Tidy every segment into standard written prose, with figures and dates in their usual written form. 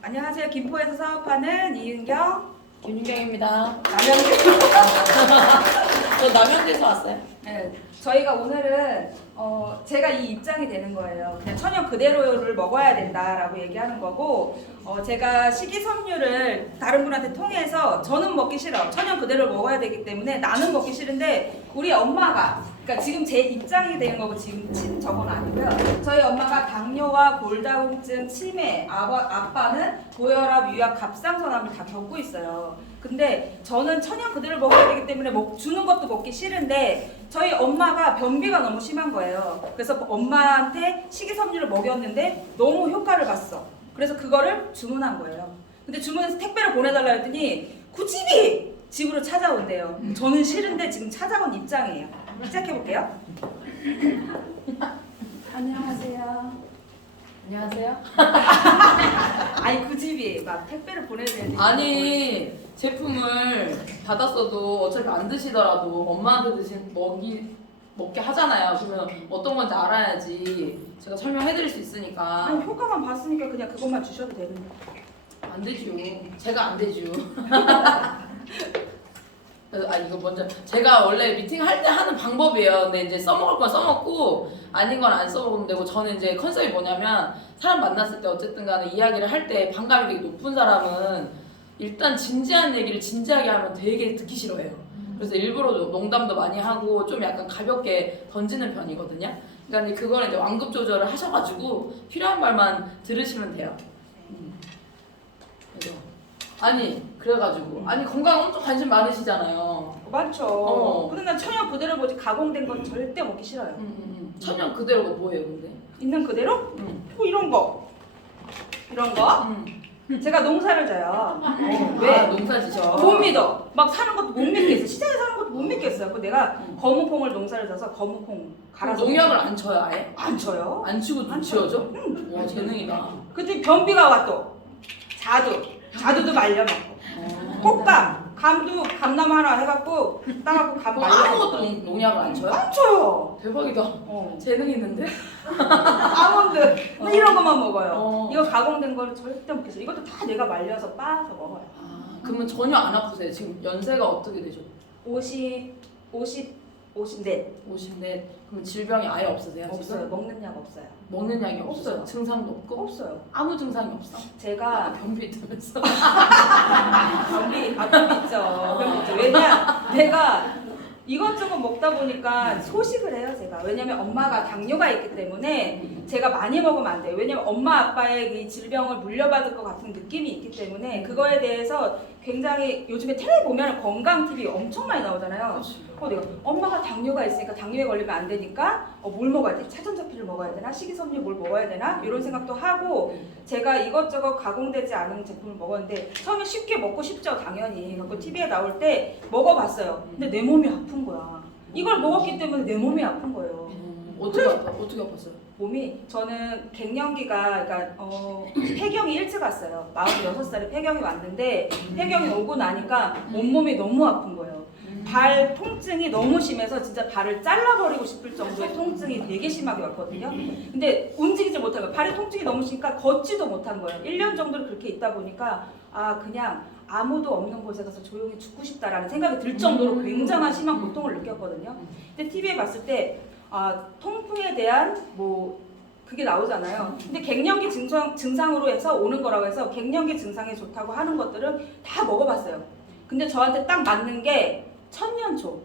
안녕하세요. 김포에서 사업하는 이은경, 김윤경입니다. 남현주. 저 남양주에서 왔어요. 네, 저희가 오늘은 제가 이 입장이 되는 거예요. 그냥 천연 그대로를 먹어야 된다라고 얘기하는 거고, 제가 식이섬유를 다른 분한테 통해서 저는 먹기 싫어. 천연 그대로를 먹어야 되기 때문에 나는 먹기 싫은데 우리 엄마가, 그러니까 지금 제 입장이 되는 거고 지금 저건 아니고요. 저희 엄마가 당뇨와 골다공증, 치매, 아빠는 고혈압, 유압, 갑상선암을 다 겪고 있어요. 근데 저는 천연 그대로를 먹어야 되기 때문에 주는 것도 먹기 싫은데 저희 엄마가 변비가 너무 심한 거예요. 그래서 엄마한테 식이섬유를 먹였는데 너무 효과를 봤어. 그래서 그거를 주문한 거예요. 근데 주문해서 택배를 보내달라 했더니 구집이 집으로 찾아온대요. 저는 싫은데 지금 찾아온 입장이에요. 시작해볼게요. 안녕하세요. 안녕하세요. 아니 구집이 막 택배를 보내는데 아니 제품을 받았어도 어차피 안 드시더라도 엄마한테 먹게 하잖아요. 그러면 어떤 건지 알아야지 제가 설명해드릴 수 있으니까. 아니 효과만 봤으니까 그냥 그것만 주셔도 되는데. 안 되죠. 제가 안 되죠. 이거 먼저 제가 원래 미팅 할 때 하는 방법이에요. 근데 이제 써먹을 건 써먹고 아닌 건 안 써먹으면 되고, 저는 이제 컨셉이 뭐냐면 사람 만났을 때 어쨌든 간에 이야기를 할 때 반감이 되게 높은 사람은 일단 진지한 얘기를 진지하게 하면 되게 듣기 싫어해요. 그래서 일부러 농담도 많이 하고 좀 약간 가볍게 던지는 편이거든요. 그러니까 이제 그걸 이제 완급 조절을 하셔가지고 필요한 말만 들으시면 돼요. 그래서 그래가지고 건강 엄청 관심 많으시잖아요. 많죠. 근데 난 천연 그대로 뭐지 가공된 건 절대 먹기 싫어요. 천연 그대로가 뭐예요, 근데? 있는 그대로? 뭐 이런 거. 제가 농사를 져요. 왜? 농사 지셔. 못 믿어. 막 사는 것도 못 믿겠어. 시장에 사는 것도 못 믿겠어요. 그 내가 거무콩을 농사를 져서 거무콩 갈아서 농약을 안 쳐요, 아예? 안 쳐요. 안 치고 안 지어져? 와, 재능이다. 그때 변비가 와 또. 자두도 말려먹고. 꽃감, 감나무 하나 해갖고 따갖고 감 그럼 말려. 아무것도 농약을 안 쳐요? 안 쳐요. 대박이다. 재능 있는데? 아몬드 뭐 이런 것만 먹어요. 어. 이거 가공된 거를 절대 못 먹겠어요. 이것도 다 내가 말려서 빻아서 먹어요. 그러면 전혀 안 아프세요? 지금 연세가 어떻게 되죠? 54. 54. 그럼 질병이 아예 없으세요? 없어요. 지금? 먹는 약 없어요. 먹는 약이 없어요? 없어요. 증상도 없고? 없어요. 아무 증상이 없어? 제가 변비 있다면서? 변비 있죠. 왜냐 내가 이것저것 먹다 보니까 소식을 해요, 제가. 왜냐면 엄마가 당뇨가 있기 때문에 제가 많이 먹으면 안 돼요. 왜냐면 엄마 아빠의 이 질병을 물려받을 것 같은 느낌이 있기 때문에 그거에 대해서 굉장히 요즘에 텔레비 보면 건강 TV 엄청 많이 나오잖아요. 내가 엄마가 당뇨가 있으니까 당뇨에 걸리면 안 되니까 뭘 먹어야 돼? 차전자피를 먹어야 되나? 식이섬유 뭘 먹어야 되나? 이런 생각도 하고 제가 이것저것 가공되지 않은 제품을 먹었는데 처음에 쉽게 먹고 싶죠, 당연히. 그리고 TV에 나올 때 먹어봤어요. 근데 내 몸이 아픈 거야. 이걸 먹었기 때문에 내 몸이 아픈 거예요. 어떻게 아팠어요? 몸이 저는 갱년기가 그러니까 폐경이 일찍 왔어요. 46살에 폐경이 왔는데 폐경이 오고 나니까 온몸이 너무 아픈 거예요. 발 통증이 너무 심해서 진짜 발을 잘라버리고 싶을 정도의 통증이 되게 심하게 왔거든요. 근데 움직이지 못한 거예요. 발에 통증이 너무 심니까 걷지도 못한 거예요. 1년 정도를 그렇게 있다 보니까 그냥 아무도 없는 곳에 가서 조용히 죽고 싶다라는 생각이 들 정도로 굉장한 심한 고통을 느꼈거든요. 근데 TV에 봤을 때 통풍에 대한 그게 나오잖아요. 근데 갱년기 증상으로 해서 오는 거라고 해서 갱년기 증상에 좋다고 하는 것들은 다 먹어봤어요. 근데 저한테 딱 맞는 게 천년초.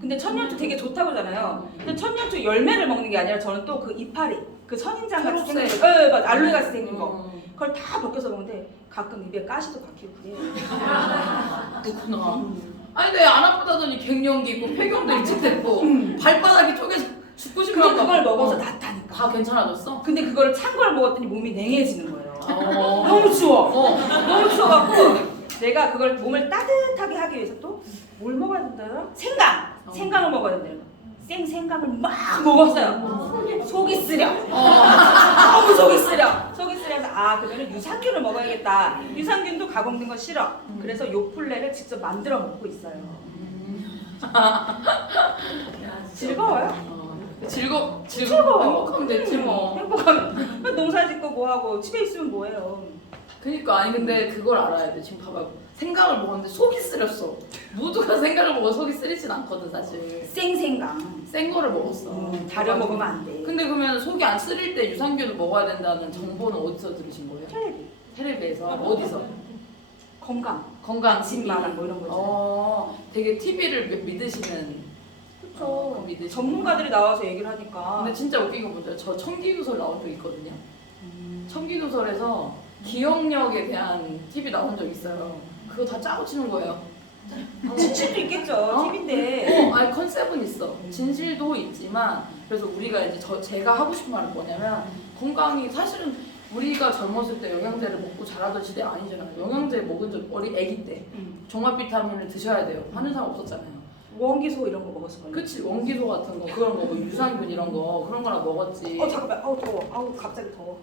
근데 천년초 되게 좋다고 하잖아요. 근데 천년초 열매를 먹는 게 아니라 저는 또 그 이파리, 그 선인장 같이 생긴 거, 맞아, 알로에 같이 생긴 거, 그걸 다 벗겨서 먹는데 가끔 입에 가시도 박히고 그래요. 그렇구나. 근데 안 아프다더니 갱년기 있고 폐경도 일찍 됐고 발바닥이 쪼개서 죽고 싶은 근데 그걸 먹어서 낫다니까. 다 괜찮아졌어? 근데 그거를 찬 걸 먹었더니 몸이 냉해지는 거예요. 너무 추워. 너무 추워갖고 내가 그걸 몸을 따뜻하게 하기 위해서 또 뭘 먹어야 된다더라? 생강을 먹어야 된다요. 생강을 막 먹었어요. 속이 쓰려. 너무 속이 쓰려서 그러면 유산균을 먹어야겠다. 유산균도 가공된 거 싫어. 그래서 요플레를 직접 만들어 먹고 있어요. 즐거워요? 즐거워. 행복하면 됐지 뭐. 행복하면 농사 짓고 뭐 하고 집에 있으면 뭐해요? 그니까 아니 근데 그걸 알아야 돼. 지금 봐봐. 생강을 먹었는데 속이 쓰렸어. 모두가 생강을 먹어 속이 쓰리진 않거든 사실. 생생강. 생 거를 먹었어. 다려 먹으면 안 돼. 근데 그러면 속이 안 쓰릴 때 유산균을 먹어야 된다는 정보는 어디서 들으신 거예요? 텔레비. 텔레비에서? 어디서? 건강. 건강 집 TV. 마당 뭐 이런 거죠. 되게 TV를 믿으시는. 그렇죠. 믿으시는. 전문가들이 나와서 얘기를 하니까. 근데 진짜 웃긴 건 뭔지 알아요? 저 청기누설 나온 적 있거든요. 청기누설에서 기억력에 대한 TV 나온 적 있어요. 그거 다 짜고 치는 거예요. 진실도 있겠죠. 어? TV인데. 아니 컨셉은 있어. 진실도 있지만 그래서 우리가 이제 제가 하고 싶은 말은 뭐냐면 건강이 사실은 우리가 젊었을 때 영양제를 먹고 자라던 시대 아니잖아요. 영양제 먹은 적 아기 때 종합 비타민을 드셔야 돼요. 하는 사람 없었잖아요. 원기소 이런 거 먹었을 거예요. 그치 원기소 같은 거 그런 거 뭐 유산균 이런 거 그런 거나 먹었지. 잠깐만. 더워. 갑자기 더워.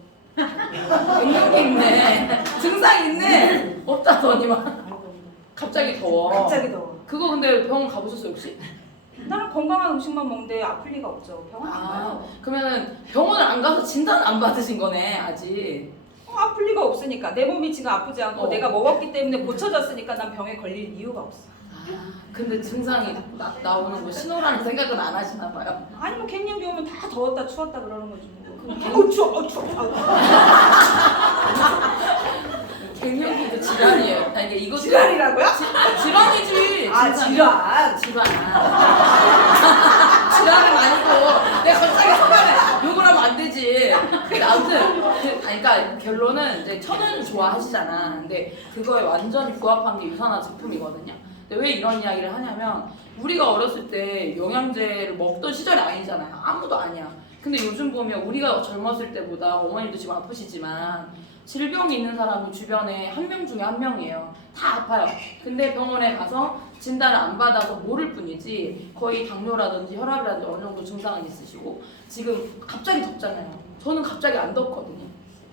갱년기 있네. 증상 있네. 없다 더니만. 갑자기 더워. 갑자기 더워. 그거 근데 병원 가보셨어요 혹시? 나는 건강한 음식만 먹는데 아플 리가 없죠. 병원 안 가요. 그러면 병원을 안 가서 진단 안 받으신 거네 아직. 아플 리가 없으니까. 내 몸이 지금 아프지 않고 내가 먹었기 때문에 고쳐졌으니까 난 병에 걸릴 이유가 없어. 근데 증상이 나오는 거 신호라는 생각은 안 하시나 봐요. 아니 뭐 갱년기 오면 다 더웠다 추웠다 그러는 거지 뭐. 추워. 갱년기도 질환이에요. 아니 이거 질환이라고요? 질환이지. 질환. 질환은 아니고 내가 갑자기 순간에 욕을 하면 안 되지. 근데 아무튼 그러니까 결론은 이제 천연 좋아하시잖아. 근데 그거에 완전히 부합한 게 유산화 제품이거든요. 근데 왜 이런 이야기를 하냐면 우리가 어렸을 때 영양제를 먹던 시절이 아니잖아요. 아무도 아니야. 근데 요즘 보면 우리가 젊었을 때보다 어머니도 지금 아프시지만 질병이 있는 사람이 주변에 한 명 중에 한 명이에요. 다 아파요. 근데 병원에 가서 진단을 안 받아서 모를 뿐이지 거의 당뇨라든지 혈압이라든지 어느 정도 증상은 있으시고 지금 갑자기 덥잖아요. 저는 갑자기 안 덥거든요.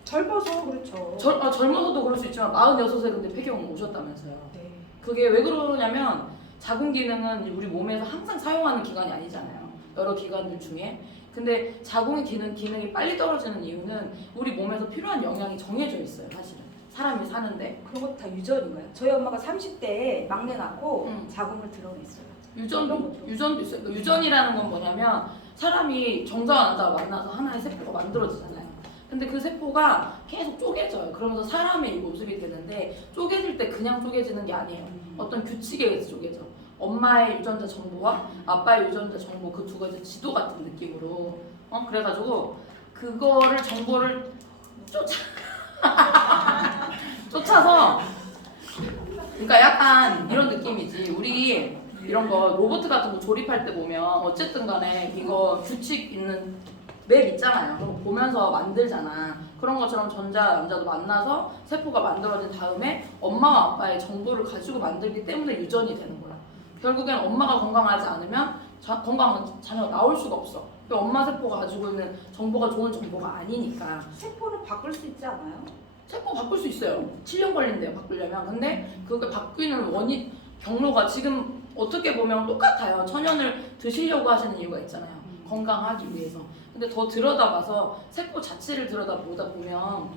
젊어서 그렇죠. 젊어서도 그럴 수 있지만 46에 근데 폐경 오셨다면서요. 네. 그게 왜 그러냐면 자궁 기능은 우리 몸에서 항상 사용하는 기관이 아니잖아요. 여러 기관들 중에. 근데 자궁의 기능이 빨리 떨어지는 이유는 우리 몸에서 필요한 영양이 정해져 있어요, 사실은. 사람이 사는데. 그런 것도 다 유전인가요? 저희 엄마가 30대에 막내 낳고 응. 자궁을 드러냈어요. 유전도 있어요. 그 유전이라는 건 뭐냐면 사람이 정자와 난자가 만나서 하나의 세포가 만들어지잖아요. 근데 그 세포가 계속 쪼개져요. 그러면서 사람의 이 모습이 되는데 쪼개질 때 그냥 쪼개지는 게 아니에요. 어떤 규칙에 의해서 쪼개져. 엄마의 유전자 정보와 아빠의 유전자 정보 그 두 가지 지도 같은 느낌으로 그래가지고 그거를 정보를 쫓아서 그러니까 약간 이런 느낌이지. 우리 이런 거 로봇 같은 거 조립할 때 보면 어쨌든 간에 이거 규칙 있는 맵 있잖아요. 그거 보면서 만들잖아. 그런 것처럼 전자, 남자도 만나서 세포가 만들어진 다음에 엄마와 아빠의 정보를 가지고 만들기 때문에 유전이 되는 거야. 결국엔 엄마가 건강하지 않으면 건강한 자녀가 나올 수가 없어. 엄마 세포가 가지고 있는 정보가 좋은 정보가 아니니까. 세포는 바꿀 수 있지 않아요? 세포 바꿀 수 있어요. 7년 걸린대요, 바꾸려면. 근데 그게 바뀌는 원인, 경로가 지금 어떻게 보면 똑같아요. 천연을 드시려고 하시는 이유가 있잖아요. 건강하기 위해서. 근데 더 들여다봐서 세포 자체를 들여다보다 보면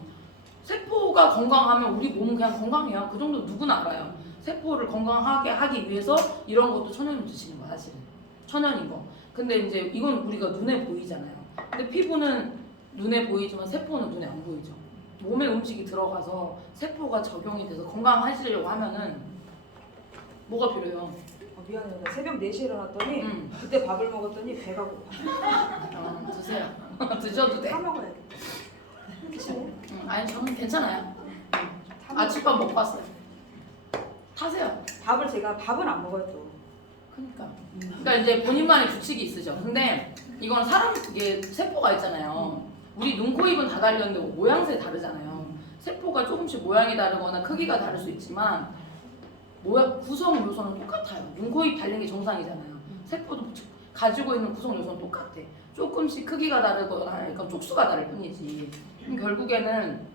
세포가 건강하면 우리 몸은 그냥 건강해요. 그 정도 누구나 알아요. 세포를 건강하게 하기 위해서 이런 것도 천연을 드시는 거야, 사실은. 천연인 거. 근데 이제 이건 우리가 눈에 보이잖아요. 근데 피부는 눈에 보이지만 세포는 눈에 안 보이죠. 몸에 음식이 들어가서 세포가 적용이 돼서 건강하시려고 하면은 뭐가 필요해요? 미안해요. 나 새벽 4시에 일어났더니 그때 밥을 먹었더니 배가 고파. 드세요. 드셔도 돼. 사 먹어야겠다. 아니 저는 괜찮아요. 아침밥 먹고 왔어요. 타세요. 밥은 안 먹어요 또. 그러니까 이제 본인만의 규칙이 있으죠. 근데 이건 사람 이게 세포가 있잖아요. 우리 눈, 코, 입은 다 달렸는데 모양새 다르잖아요. 세포가 조금씩 모양이 다르거나 크기가 다를 수 있지만 구성 요소는 똑같아요. 눈, 코, 입 달린 게 정상이잖아요. 세포도 가지고 있는 구성 요소는 똑같아. 조금씩 크기가 다르거나 그러니까 쪽수가 다를 뿐이지. 그럼 결국에는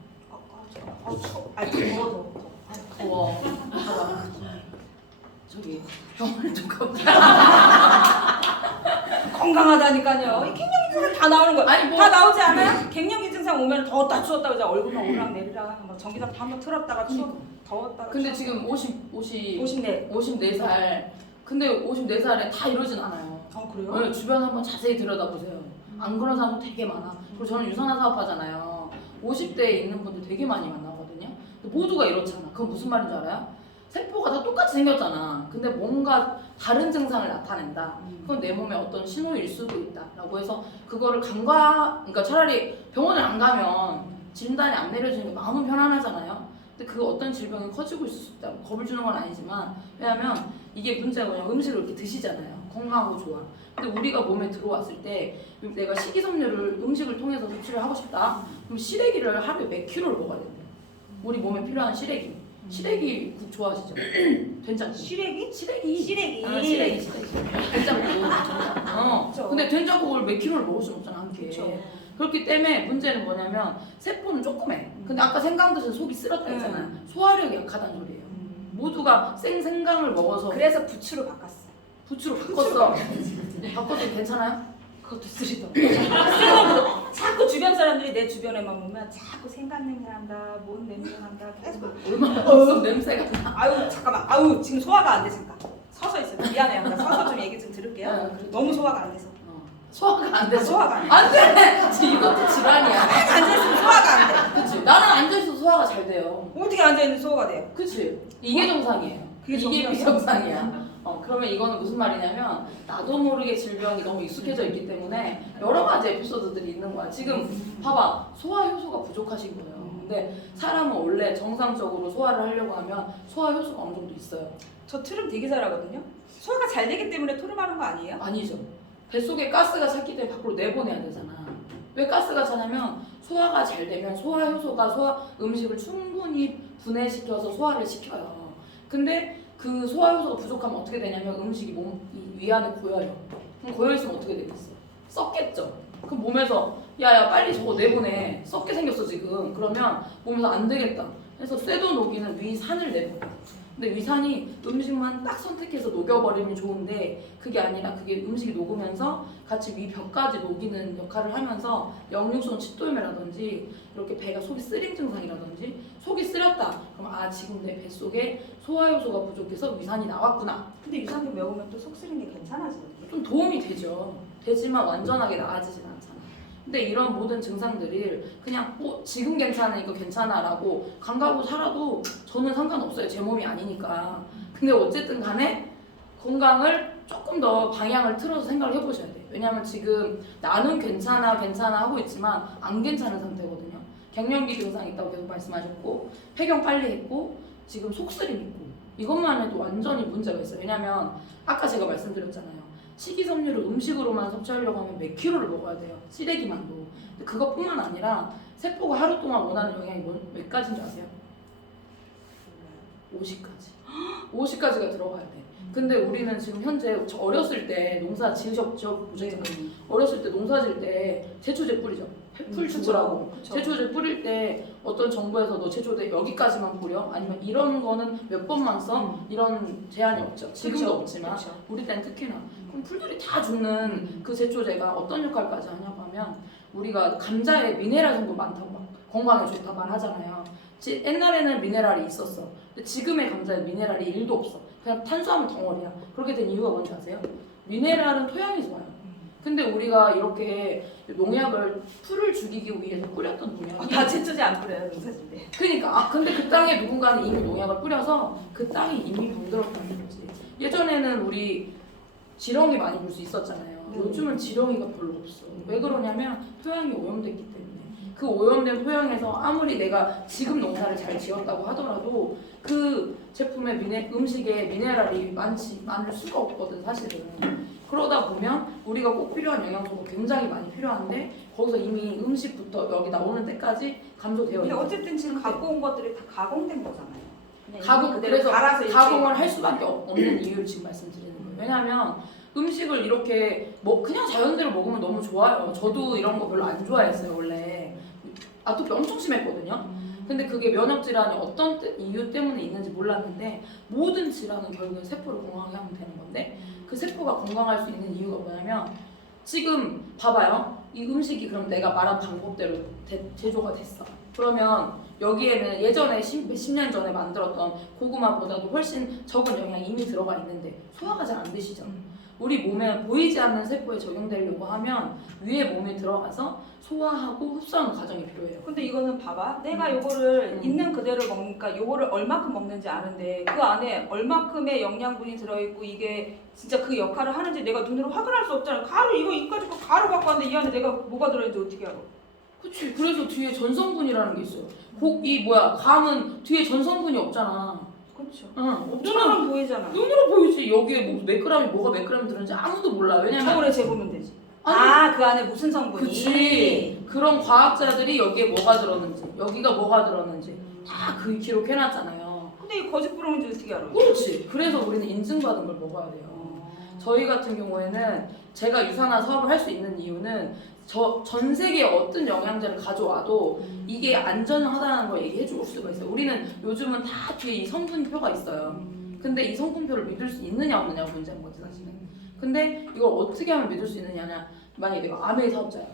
추워. 더워. 봐봐. 저기 병원을 좀 가보자. 건강하다니까요. 이 갱년기 증상 다 나오는 거야. 아니, 뭐- 다 나오지 않아요? 갱년기 증상 오면 더웠다 추웠다 그러자 얼굴만 오르락내리락 막 전기장판 한번 틀었다가 더웠다가 근데 지금 54살. 54. 근데 54살에 다 이러진 않아요. 그래요? 네, 주변 한번 자세히 들여다보세요. 안 그런 사람 되게 많아. 그리고 저는 유산화 사업하잖아요. 50대에 있는 분들 되게 많이 만나거든요. 근데 모두가 이렇잖아. 그건 무슨 말인지 알아요? 세포가 다 똑같이 생겼잖아. 근데 뭔가 다른 증상을 나타낸다. 그건 내 몸에 어떤 신호일 수도 있다라고 해서 그거를 그러니까 차라리 병원을 안 가면 진단이 안 내려지는 게 마음은 편안하잖아요. 근데 그 어떤 질병이 커지고 있을 수 있다. 겁을 주는 건 아니지만 왜냐면 이게 문제가 뭐냐면 음식을 이렇게 드시잖아요. 건강하고 좋아. 근데 우리가 몸에 들어왔을 때 내가 식이섬유를 음식을 통해서 섭취를 하고 싶다. 그럼 시래기를 하루에 몇 킬로를 먹어야 된대. 우리 몸에 필요한 시래기. 시래기 국 좋아하시죠? 된장국. 시래기? 시래기. 시래기. 시래기. 된장국. 그쵸. 근데 된장국을 몇 킬로를 먹을 수는 없잖아, 한 끼에. 그렇죠. 그렇기 때문에 문제는 뭐냐면 세포는 조그매. 근데 아까 생강 드신 속이 쓰렸다 했잖아요. 소화력이 약하다는 소리예요. 모두가 생강을 먹어서 그래서 부추로 바꿨어. 부추로 바꿨어. 바꿔도 괜찮아요? 그것도 쓰리더. 자꾸 주변 사람들이 내 주변에만 보면 자꾸 생강 냄새 난다, 뭔 냄새 난다 계속. 얼마나 무슨 냄새가 나. 아유 잠깐만, 아유 지금 소화가 안 돼. 잠깐 서서 있어. 미안해요. 나 서서 좀 얘기 좀 들을게요. 네, 그렇죠. 너무 소화가 안 돼서. 소화가 안 돼서. 소화가 안 돼. 안 돼. 지금 이것도 질환이야. 앉아있으면 소화가 안 돼. 그치. 나는 앉아있어도 소화가 잘 돼요. 어떻게 앉아있는 소화가 돼요? 그치. 이게 정상이에요. 그게 이게 정상이야? 비정상이야. 그러면 이거는 무슨 말이냐면 나도 모르게 질병이 너무 익숙해져 있기 때문에 여러 가지 에피소드들이 있는 거야. 지금 봐봐. 소화 효소가 부족하신 거예요. 근데 사람은 원래 정상적으로 소화를 하려고 하면 소화 효소가 어느 정도 있어요. 저 트름 되게 잘하거든요. 소화가 잘 되기 때문에 트름하는 거 아니에요? 아니죠. 뱃속에 가스가 찼기 때문에 밖으로 내보내야 되잖아. 왜 가스가 차냐면 소화가 잘 되면 소화 효소가 음식을 충분히 분해시켜서 소화를 시켜요. 근데 그 소화 효소가 부족하면 어떻게 되냐면 음식이 위 안에 고여요. 그럼 고여있으면 어떻게 되겠어? 썩겠죠. 그럼 몸에서 야야 빨리 저거 내보내. 썩게 생겼어 지금. 그러면 몸에서 안 되겠다. 그래서 쇠도 녹이는 위산을 내보내. 근데 위산이 음식만 딱 선택해서 녹여버리면 좋은데 그게 아니라 그게 음식이 녹으면서 같이 위벽까지 녹이는 역할을 하면서 역류성 식도염이라든지 이렇게 배가 속이 쓰림 증상이라든지 속이 쓰렸다. 그럼 지금 내 뱃속에 소화효소가 부족해서 위산이 나왔구나. 근데 유산균 먹으면 또 속 쓰린 게 괜찮아지거든요. 좀 도움이 되죠. 되지만 완전하게 나아지진 않잖아. 근데 이런 모든 증상들을 그냥 지금 괜찮으니까 괜찮아라고 간과하고 살아도 저는 상관없어요. 제 몸이 아니니까. 근데 어쨌든 간에 건강을 조금 더 방향을 틀어서 생각을 해보셔야 돼요. 왜냐하면 지금 나는 괜찮아 하고 있지만 안 괜찮은 상태거든요. 갱년기 증상 있다고 계속 말씀하셨고 폐경 빨리 했고 지금 속쓰림 있고 이것만 해도 완전히 문제가 있어요. 왜냐하면 아까 제가 말씀드렸잖아요. 식이섬유를 음식으로만 섭취하려고 하면 몇 킬로를 먹어야 돼요. 시래기만도. 근데 그것뿐만 아니라 세포가 하루 동안 원하는 영양이 몇 가지인 줄 아세요? 50가지. 50가지가 들어가야 돼. 근데 우리는 지금 현재 어렸을 때 농사 지으셨죠? 보셨잖아요. 어렸을 때 농사 지을 때 제초제 뿌리죠. 풀 죽으라고. 제초제 뿌릴 때 어떤 정부에서 너 제초제 여기까지만 뿌려? 아니면 이런 거는 몇 번만 써? 이런 제한이 없죠. 지금도 없지만 우리 때는 특히나. 그럼 풀들이 다 죽는 그 제초제가 어떤 역할까지 하냐고 하면 우리가 감자에 미네랄 성분 많다고 막 건강에 좋다 말하잖아요. 옛날에는 미네랄이 있었어. 근데 지금의 감자에 미네랄이 1도 없어. 그냥 탄수화물 덩어리야. 그렇게 된 이유가 뭔지 아세요? 미네랄은 토양에서 와요. 근데 우리가 이렇게 농약을 풀을 죽이기 위해서 뿌렸던 농약이 다 제초제 안 뿌려요, 농사질 때. 그러니까 근데 그 땅에 누군가는 이미 농약을 뿌려서 그 땅이 이미 병들었다는 거지. 예전에는 우리 지렁이 많이 볼 수 있었잖아요. 요즘은 지렁이가 별로 없어. 왜 그러냐면 토양이 오염됐기 때문에. 그 오염된 토양에서 아무리 내가 지금 농사를 잘 지었다고 하더라도 그 제품의 음식에 미네랄이 많을 수가 없거든 사실은. 그러다 보면 우리가 꼭 필요한 영양소가 굉장히 많이 필요한데 거기서 이미 음식부터 여기 나오는 때까지 감소되어 근데 있는. 어쨌든 지금 갖고 온 것들이 다 가공된 거잖아요. 그래서 갈아서 이렇게 가공을 할 수밖에 없는 이유를 지금 말씀드리는 거예요. 왜냐하면 음식을 이렇게 그냥 자연대로 먹으면 너무 좋아요. 저도 이런 거 별로 안 좋아했어요 원래. 아토피 엄청 심했거든요. 근데 그게 면역 질환이 어떤 이유 때문에 있는지 몰랐는데 모든 질환은 결국엔 세포를 건강하게 하면 되는 건데 그 세포가 건강할 수 있는 이유가 뭐냐면 지금 봐봐요. 이 음식이 그럼 내가 말한 방법대로 제조가 됐어. 그러면 여기에는 예전에 몇십 년 전에 만들었던 고구마보다도 훨씬 적은 영양이 이미 들어가 있는데 소화가 잘 안 되시죠. 우리 몸에 보이지 않는 세포에 적용되려고 하면 위에 몸에 들어가서 소화하고 흡수하는 과정이 필요해요. 근데 이거는 봐봐. 내가 요거를 있는 그대로 먹으니까 요거를 얼마큼 먹는지 아는데 그 안에 얼마큼의 영양분이 들어있고 이게 진짜 그 역할을 하는지 내가 눈으로 확인할 수 없잖아. 가루 이거 이까짓 거 가루 갖고 왔는데 이 안에 내가 뭐가 들어있는지 어떻게 알아? 그치. 그래서 뒤에 전성분이라는 게 있어요. 감은 뒤에 전성분이 없잖아. 그렇죠. 응, 없잖아. 눈으로는 보이잖아. 눈으로 보이지. 여기에 몇 그램이 뭐가 몇 그램 들었는지 아무도 몰라. 왜냐면 저울에 재보면 되지. 아니, 그 안에 무슨 성분이? 그치. 그런 과학자들이 여기에 뭐가 들었는지, 여기가 뭐가 들었는지 다 그 기록해놨잖아요. 근데 이 거짓 부렁인지 어떻게 알아? 그렇지. 그래서 우리는 인증받은 걸 먹어야 돼요. 저희 같은 경우에는 제가 유산화 사업을 할 수 있는 이유는 전 세계에 어떤 영양제를 가져와도 이게 안전하다는 걸 얘기해 줄 수가 있어요. 우리는 요즘은 다 뒤에 이 성분표가 있어요. 근데 이 성분표를 믿을 수 있느냐 없느냐가 문제인 거지 사실은. 근데 이걸 어떻게 하면 믿을 수 있느냐냐. 만약에 내가 아메이 사업자야.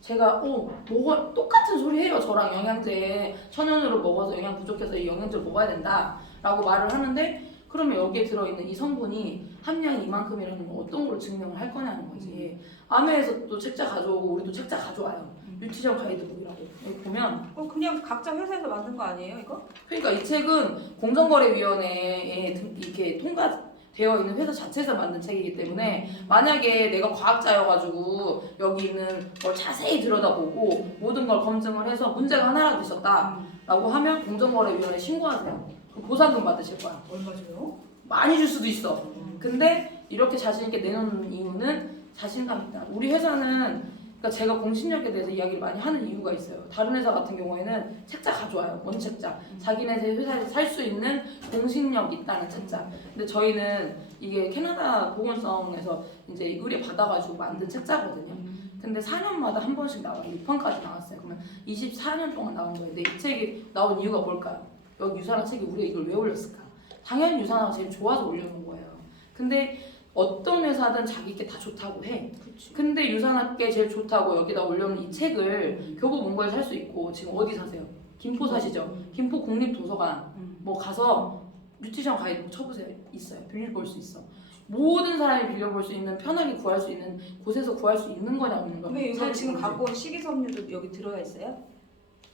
제가 먹어 똑같은 소리 해요. 저랑 영양제 천연으로 먹어서 영양 부족해서 이 영양제를 먹어야 된다 라고 말을 하는데 그러면 여기에 들어있는 이 성분이 함량이 이만큼이라는 걸 어떤 걸로 증명을 할 거냐는 거지. 아메에서 또 책자 가져오고 우리도 책자 가져와요. 뉴트리션 가이드북이라고. 여기 보면 그냥 각자 회사에서 만든 거 아니에요 이거? 그러니까 이 책은 공정거래위원회에 이렇게 통과되어 있는 회사 자체에서 만든 책이기 때문에 만약에 내가 과학자여가지고 여기 있는 걸 자세히 들여다보고 모든 걸 검증을 해서 문제가 하나라도 있었다라고 하면 공정거래위원회에 신고하세요. 그럼 보상금 받으실 거야. 얼마 줘요? 많이 줄 수도 있어. 근데 이렇게 자신 있게 내놓는 이유는 자신감 있다. 우리 회사는 그러니까 제가 공신력에 대해서 이야기를 많이 하는 이유가 있어요. 다른 회사 같은 경우에는 책자 가져와요. 뭔 책자? 자기네 회사에서 살 수 있는 공신력 있다는 책자. 근데 저희는 이게 캐나다 보건성에서 이제 의뢰 받아가지고 만든 책자거든요. 근데 4년마다 한 번씩 나와요. 6편까지 나왔어요. 그러면 24년 동안 나온 거예요. 근데 이 책이 나온 이유가 뭘까요? 여기 유산화 책이 우리가 이걸 왜 올렸을까? 당연히 유산화가 제일 좋아서 올려놓은 거예요. 근데 어떤 회사든 자기께 다 좋다고 해. 그치. 근데 유산화께 제일 좋다고 여기다 올려놓은 이 책을 교보문고에 살 수 있고 지금 어디 사세요? 김포 사시죠? 김포 국립도서관 뭐 가서 뉴트리션 가이드북 쳐보세요. 있어요. 빌려볼 수 있어. 모든 사람이 빌려볼 수 있는 편하게 구할 수 있는 곳에서 구할 수 있는 거냐 없는 거냐. 근데 이거 지금 갖고 온 식이섬유도 여기 들어가 있어요?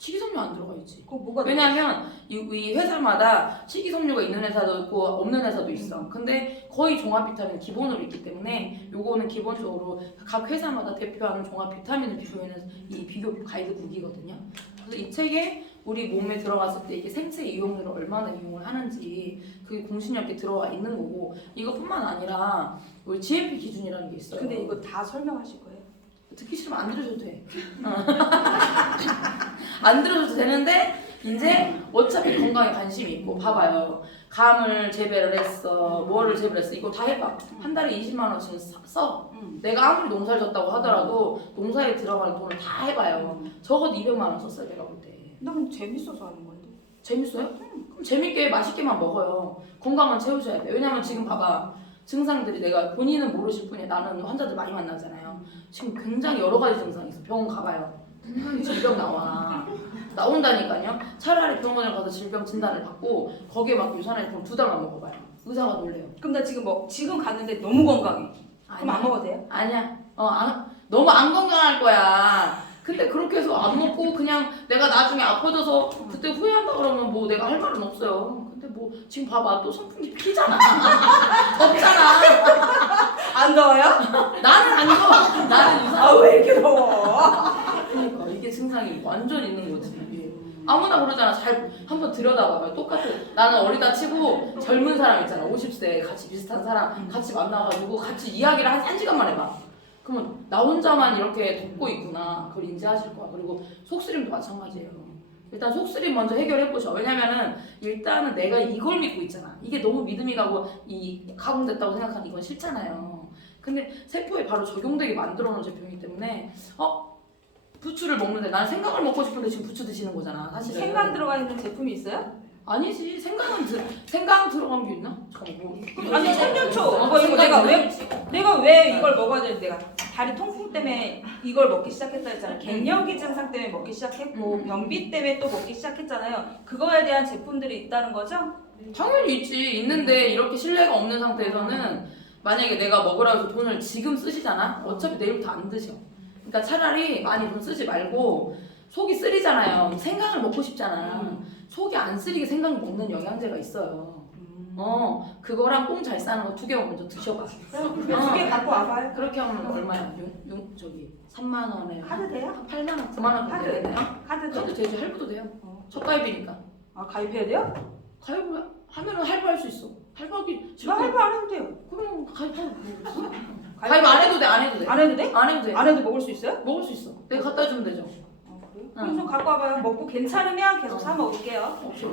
식이섬유 안 들어가 있지. 그거 뭐가 왜냐면 이 회사마다 식이섬유가 있는 회사도 있고 없는 회사도 있어. 근데 거의 종합 비타민 기본으로 있기 때문에 요거는 기본적으로 각 회사마다 대표하는 종합 비타민을 비교하는 이 비교 가이드북이거든요. 그래서 이 책에 우리 몸에 들어갔을 때 이게 생체 이용률을 얼마나 이용을 하는지 그게 공신력에 들어가 있는 거고 이것뿐만 아니라 우리 GMP 기준이라는 게 있어요. 근데 이거 다 설명하실 거예요? 듣기 싫으면 안 들으셔도 돼. 안 들어도 되는데 이제 어차피 건강에 관심이 있고 봐봐요. 감을 재배를 했어. 뭐를 재배를 했어. 이거 다 해봐. 한 달에 20만 원씩 써. 내가 아무리 농사를 졌다고 하더라도 농사에 들어가는 돈을 다 해봐요. 적어도 200만 원 썼어요. 내가 볼 때. 난 재밌어서 하는 건데. 재밌어요? 그럼 재밌게 맛있게만 먹어요. 건강은 채우셔야 돼. 왜냐면 지금 봐봐. 증상들이 내가 본인은 모르실 뿐이야. 나는 환자들 많이 만나잖아요. 지금 굉장히 여러 가지 증상이 있어. 병원 가봐요. 질병 나온다니까요. 차라리 병원에 가서 질병 진단을 받고 거기에 막 유산화제품 2달만 먹어봐요. 의사가 놀래요. 그럼 나 지금 갔는데 너무 건강해. 그럼 안 먹어도 돼요? 아니야. 너무 안 건강할 거야. 근데 그렇게 해서 안 먹고 그냥 내가 나중에 아파져서 그때 후회한다 그러면 뭐 내가 할 말은 없어요. 근데 뭐 지금 봐봐 또 선풍기 피잖아. 덥잖아. 안 더워요? 나는 안 더워. 나는 유산. 왜 이렇게 더워? 그러니까 이게 증상이 완전 있는 거지. 이게. 아무나 그러잖아. 잘 한번 들여다봐봐요. 똑같은 나는 어리다 치고 젊은 사람 있잖아. 50세 같이 비슷한 사람 같이 만나가지고 같이 이야기를 한 1시간만 해봐. 그러면 나 혼자만 이렇게 덮고 있구나. 그걸 인지하실 거야. 그리고 속쓰림도 마찬가지예요. 일단 속쓰림 먼저 해결해보셔. 왜냐면은 일단은 내가 이걸 믿고 있잖아. 이게 너무 믿음이 가고 가공됐다고 생각하는 이건 싫잖아요. 근데 세포에 바로 적용되게 만들어놓은 제품이기 때문에 부추를 먹는데 나는 생강을 먹고 싶은데 지금 부추 드시는 거잖아. 사실은. 생강 들어가 있는 제품이 있어요? 아니지 생강 들어간 게 있나? 잠깐 뭐 아니 청양초 어, 이거 생강 내가 왜 이걸 먹어야 되는데 내가 다리 통풍 때문에 이걸 먹기 시작했다 했잖아. 갱년기 증상 때문에 먹기 시작했고 변비 때문에 또 먹기 시작했잖아요. 그거에 대한 제품들이 있다는 거죠? 당연히 있는데 이렇게 신뢰가 없는 상태에서는 만약에 내가 먹으라고 해서 돈을 지금 쓰시잖아? 어차피 내일부터 안 드셔. 그러니까 차라리 많이 돈 쓰지 말고 속이 쓰리잖아요. 생강을 먹고 싶잖아. 속이 안 쓰리게 생강을 먹는 영양제가 있어요. 그거랑 꽁 잘 싸는 거 2개 먼저 드셔봐. 두 개 갖고 와봐요. 그렇게 하면 얼마야? 저기 3만 원에 카드 돼요? 8만 원, 9만 원 카드 되네. 카드 돼? 카드 되지. 할부도 돼요. 어. 첫 가입이니까. 아 가입해야 돼요? 가입을 하면은 할부할 수 있어. 할부하기 나 할부 안 해도 돼요. 그럼 가입하고 가입 안 해도 돼. 안 해도 돼. 안 해도 돼? 안 해도 돼. 안 해도 먹을 수 있어요? 먹을 수 있어. 내가 갖다 주면 되죠. 그래요? 그럼 좀 갖고 와봐요. 먹고 괜찮으면 계속 사 먹을게요. 오케이.